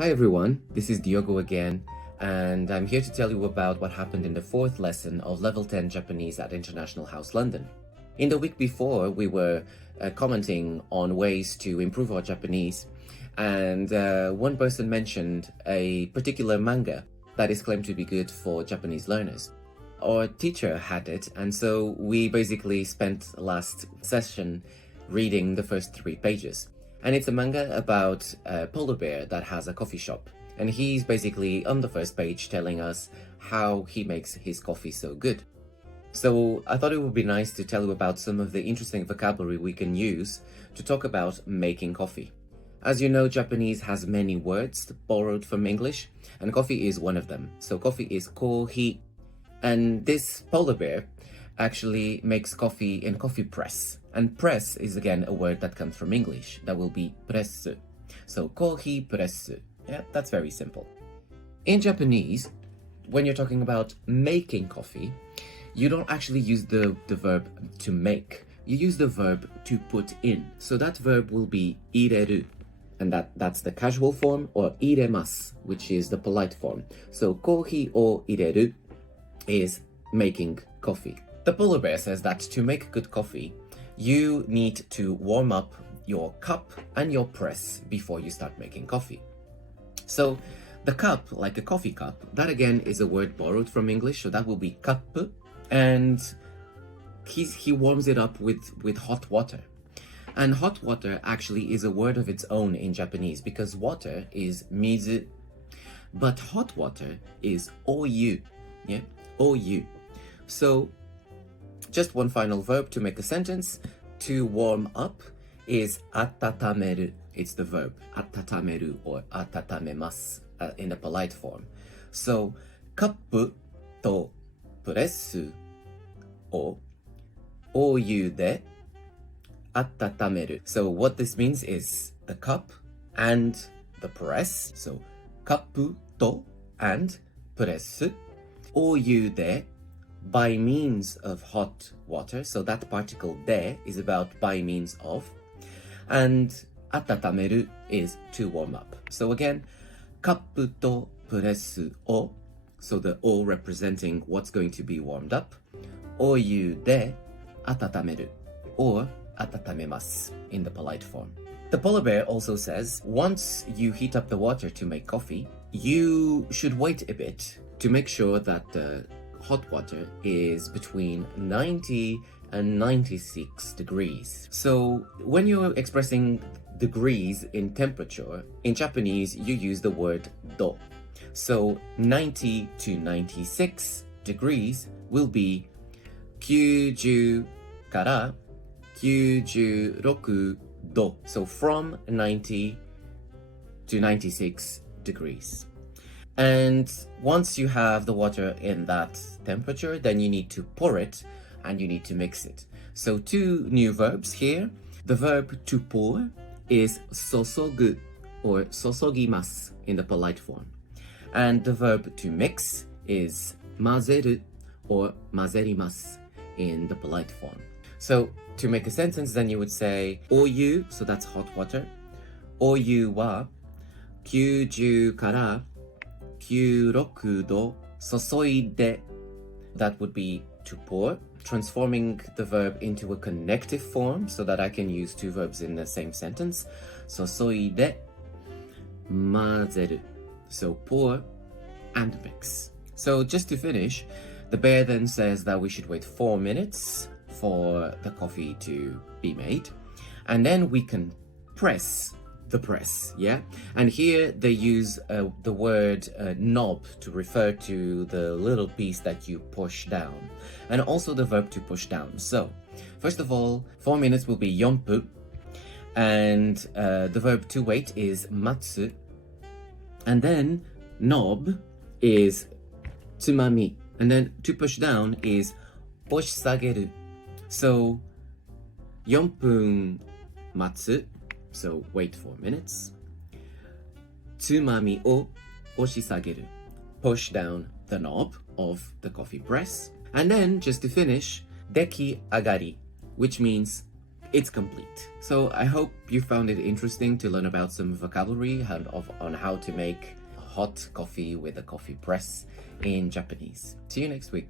Hi everyone, this is Diogo again, and I'm here to tell you about what happened in the fourth lesson of Level 10 Japanese at International House London. In the week before, we were commenting on ways to improve our Japanese, and one person mentioned a particular manga that is claimed to be good for Japanese learners. Our teacher had it, and so we basically spent last session reading the first 3 pages. And it's a manga about a polar bear that has a coffee shop. And he's basically on the first page telling us how he makes his coffee so good. So I thought it would be nice to tell you about some of the interesting vocabulary we can use to talk about making coffee. As you know, Japanese has many words borrowed from English, and coffee is one of them. So coffee is kohi, and this polar bear actually makes coffee in coffee press. And press is again a word that comes from English. That will be press. So kohi press. Yeah, that's very simple. In Japanese, when you're talking about making coffee, you don't actually use the verb to make. You use the verb to put in. So that verb will be ireru. And that's the casual form, or iremasu, which is the polite form. So kohi o ireru is making coffee. The polar bear says that to make good coffee, you need to warm up your cup and your press before you start making coffee. So the cup, like a coffee cup, that again is a word borrowed from English, so that will be cup, and he warms it up with hot water. And hot water actually is a word of its own in Japanese because water is mizu, but hot water is oyu, yeah, oyu. So just one final verb to make a sentence. To warm up is atatameru. It's the verb atatameru or atatamemasu in the polite form. So kappu to pressu o oyu de atatameru. So what this means is the cup and the press. So kappu to and pressu oyu de, by means of hot water. So that particle de is about by means of, and atatameru is to warm up. So again, kappu to pressu o, so the o representing what's going to be warmed up, oyu de atatameru, or atatamemasu in the polite form. The polar bear also says once you heat up the water to make coffee, you should wait a bit to make sure that the hot water is between 90 and 96 degrees. So when you're expressing degrees in temperature, in Japanese you use the word do. So 90 to 96 degrees will be 90 から96 do. So from 90 to 96 degrees. And once you have the water in that temperature, then you need to pour it and you need to mix it. So 2 new verbs here. The verb to pour is sosogu or sosogimasu in the polite form. And the verb to mix is mazeru or mazerimasu in the polite form. So to make a sentence, then you would say oyu, so that's hot water. Oyu wa 90から96度注いで. That would be to pour, transforming the verb into a connective form so that I can use 2 verbs in the same sentence. 注いで混ぜる. So pour and mix. So just to finish, the bear then says that we should wait 4 minutes for the coffee to be made, and then we can press the press, yeah? And here they use the word knob to refer to the little piece that you push down, and also the verb to push down. So first of all, 4 minutes will be yonpu, and the verb to wait is matsu, and then knob is tsumami, and then to push down is oshisageru. So 4分待つ, so wait 4 minutes. つまみを押し下げる, push down the knob of the coffee press. And then, just to finish, 出来上がり, which means it's complete. So I hope you found it interesting to learn about some vocabulary and on how to make hot coffee with a coffee press in Japanese. See you next week.